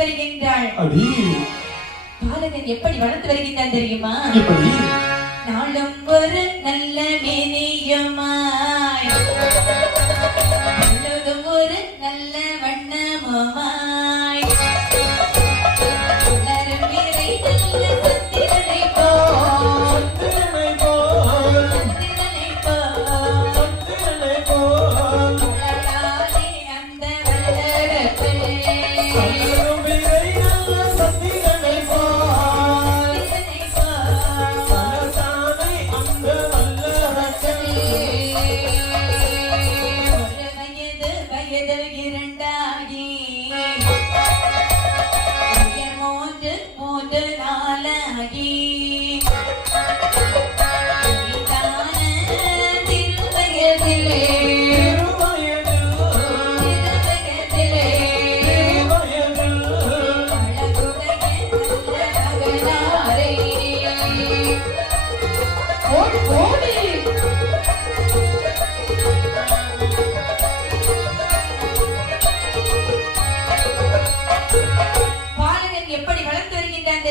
வருகின்றாள் பாலகன் எப்படி வளர்த்து வருகின்றான் தெரியுமா? நாளும் ஒரு நல்ல மேனியுமாய் ஒரு நல்ல வண்ணமுமாய் ಲಾಲಾಗಿ Oh, oh.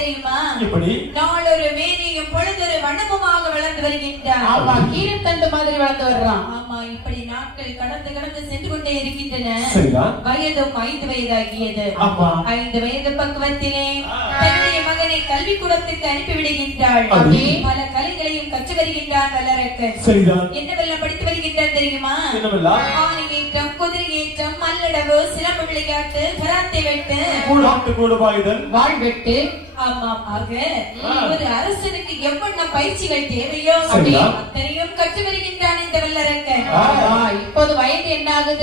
தெரியுமா? எப்படி? நாளொரு மேனியும் பொழுதொரு வண்ணமுமாக வளர்ந்து வருகின்றான் ஆமா கீரைத்தண்டு மாதிரி வளர்ந்து வர்றான். ஆமா இப்படி நாட்கள் கடந்து கடந்து சென்று கொண்டே இருக்கின்றன. வயதும் ஐந்து வயதாகியது. ஐந்து வயது பக்குவத்திலே தன்னுடைய மகனை கல்விக்கூடத்துக்கு அனுப்பி விடுகின்றாள்? பல கலைகளையும் கற்று வருகின்றான் வல்லரக்கன். சரிதான் என்னவெல்லாம் படித்து வருகின்றான் தெரியுமா? என்னவெல்லாம்? ஆணி மல்லடவு சிலம்பு விளையாட்டு கராத்தே வெட்டு. கூடாட்டு கூடுபாயுதல் வாழ்வெட்டு. ஆமாம் ஆக. ஒரு அரசனுக்கு எவ்வளவு பயிற்சிகள் தேவையோ? அத்தனையும் கற்று வருகின்றான் இந்த வல்லரக்கன். இப்போது வயது என்ன ஆகுது